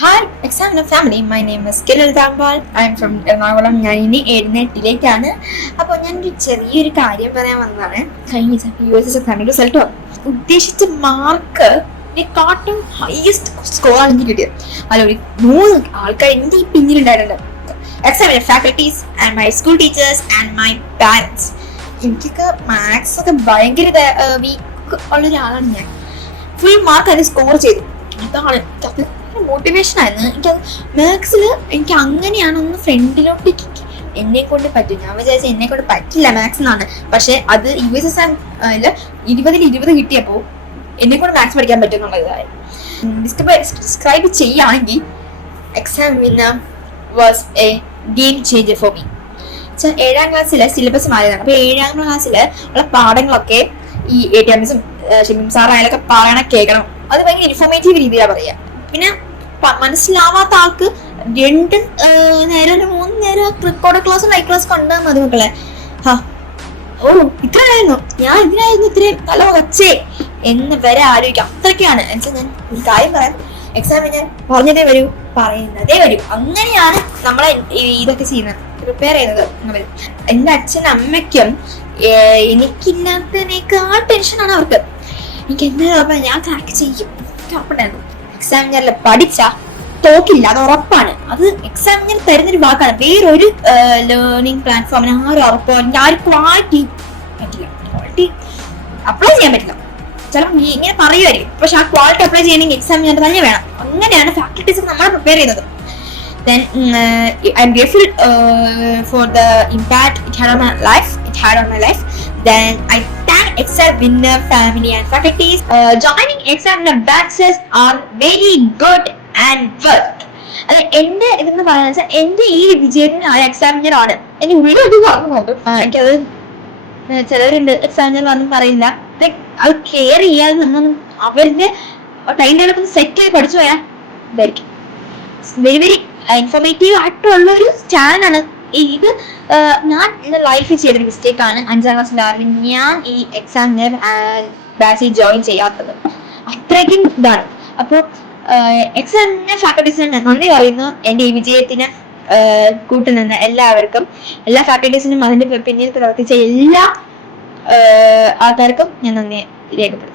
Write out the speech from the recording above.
Hi, examiner family. My name is Kiral Dambal. I am from Ernakulam. ഞാൻ ഇനി എഴുന്നേറ്റിലേക്കാണ്. അപ്പോൾ ഞാനൊരു ചെറിയൊരു കാര്യം പറയാൻ വന്നതാണ്. കഴിഞ്ഞ US എക്സാമിന്റെ റിസൾട്ട് വന്നു. ഉദ്ദേശിച്ച മാർക്കിനെക്കാട്ടും ഹയസ്റ്റ് സ്കോർ ആണ് എനിക്ക് കിട്ടിയത്. അതിലൊരു 3 ആൾക്കാർ എൻ്റെ ഈ പിന്നിലുണ്ടായിട്ടുണ്ട്. Examiner faculties and my school teachers and my parents. എനിക്കൊക്കെ മാത്സ് ഒക്കെ ഭയങ്കര വീക്ക് ഉള്ള ഒരാളാണ് ഞാൻ. ഫുൾ മാർക്ക് അതിന് സ്കോർ ചെയ്തു. അതാണ് മോട്ടിവേഷൻ ആയിരുന്നു. എനിക്കത് മാത്സിൽ എനിക്ക് അങ്ങനെയാണ് ഒന്ന് ഫ്രണ്ടിലോട്ട് എന്നെ കൊണ്ട് പറ്റും. ഞാൻ വിചാരിച്ച എന്നെ കൊണ്ട് പറ്റില്ല മാത്സ് എന്നാണ്. പക്ഷെ അത് US എക്സാമില് 20 കിട്ടിയപ്പോൾ എന്നെ കൊണ്ട് മാത്സ് പഠിക്കാൻ പറ്റും എന്നുള്ളതായി. ഡിസ്ക്രൈബ് ചെയ്യുകയാണെങ്കിൽ exam winner was A game changer for me. 7ാം ക്ലാസ്സിലെ സിലബസ് മാറിയതാണ്. അപ്പൊ 7ാം ക്ലാസ്സില് ഉള്ള പാഠങ്ങളൊക്കെ ഈ ATMസും ഷിമിം സാറായാലൊക്കെ പറയണ കേൾക്കണം. അത് ഭയങ്കര ഇൻഫോർമേറ്റീവ് രീതിയിലാണ് പറയുക. പിന്നെ മനസ്സിലാവാത്ത ആൾക്ക് 2 നേരം 3 നേരം റെക്കോർഡ് ക്ലാസ് ലൈവ് ക്ലാസ് കണ്ടാൽ മതി മക്കളെ. ഇത്രയായിരുന്നു ഞാൻ ഇതിനായിരുന്നു ഇത്രയും നല്ല വച്ചേ എന്ന് വരെ ആലോചിക്കാം. അത്രയ്ക്കാണ്. എന്നുവെച്ചാൽ ഞാൻ ഒരു കാര്യം പറയാം, എക്സാമിന് ഞാൻ പറഞ്ഞതേ വരൂ, പറയുന്നതേ വരൂ. അങ്ങനെയാണ് നമ്മളെ ഇതൊക്കെ ചെയ്യുന്നത്, പ്രിപ്പയർ ചെയ്യുന്നത്. എൻ്റെ അച്ഛനും അമ്മയ്ക്കും എനിക്കില്ലാത്തതിനേക്കാൾ ടെൻഷനാണ് അവർക്ക്. എനിക്ക് എന്താ ഞാൻ ക്രാക്ക് ചെയ്യും ഉറപ്പുണ്ടായിരുന്നു. എക്സാമിനറിൽ പഠിച്ച തോക്കില്ല, അത് ഉറപ്പാണ്. അത് എക്സാമിനർ തരുന്നൊരു വാക്കാണ്. വേറൊരു ലേണിംഗ് പ്ലാറ്റ്ഫോമിന് ആർക്കും പറ്റില്ല, ക്വാളിറ്റി അപ്ലൈ ചെയ്യാൻ പറ്റില്ല. ചിലപ്പോൾ ഇങ്ങനെ പറയുമായിരിക്കും, പക്ഷെ ആ ക്വാളിറ്റി അപ്ലൈ ചെയ്യണമെങ്കിൽ എക്സാമിനർ തന്നെ വേണം. അങ്ങനെയാണ് ഫാക്കൽറ്റീസ് നമ്മളെ പ്രിപ്പയർ ചെയ്യുന്നത്. Then I'm grateful for the impact it had on my life. Then I thank exam winner family and faculties. Joining examiner batches are very good and worth. അത് എൻ്റെ ഇതെന്ന് പറയുന്നത് വെച്ചാൽ എൻ്റെ ഈ വിജയത്തിന് ആ എക്സാമിനർ ആണ്. എനിക്ക് വീട് പറഞ്ഞുകൊണ്ട് എനിക്കത് ചിലരുണ്ട് എക്സാമിനർ ഒന്നും പറയില്ല, അത് കെയർ ചെയ്യാതെ നമ്മൾ അവരുടെ ടൈം ടേബിൾ സെറ്റ് ചെയ്ത് പഠിച്ചു പോയാൽ ഇതായിരിക്കും വെരി വെരി ഇൻഫോർമേറ്റീവ് ആയിട്ടുള്ള ഒരു ചാനലാണ് ഇത്. ഞാൻ എൻ്റെ ലൈഫിൽ ചെയ്തൊരു മിസ്റ്റേക്ക് ആണ് 5ാം ക്ലാസ്സിൽ ഞാൻ ഈ എക്സാമിനർ ബാച്ചിൽ ജോയിൻ ചെയ്യാത്തത്. അത്രയ്ക്കും ഇതാണ്. അപ്പോൾ എക്സാമിനർ ഫാക്കൽറ്റീസിന് നന്ദി പറയുന്നു. എൻ്റെ ഈ വിജയത്തിന് കൂട്ടുനിന്ന എല്ലാവർക്കും, എല്ലാ ഫാക്കൽറ്റീസിനും അതിൻ്റെ പിന്നിൽ പ്രവർത്തിച്ച എല്ലാ ആൾക്കാർക്കും ഞാൻ നന്ദി രേഖപ്പെടുത്തുന്നു.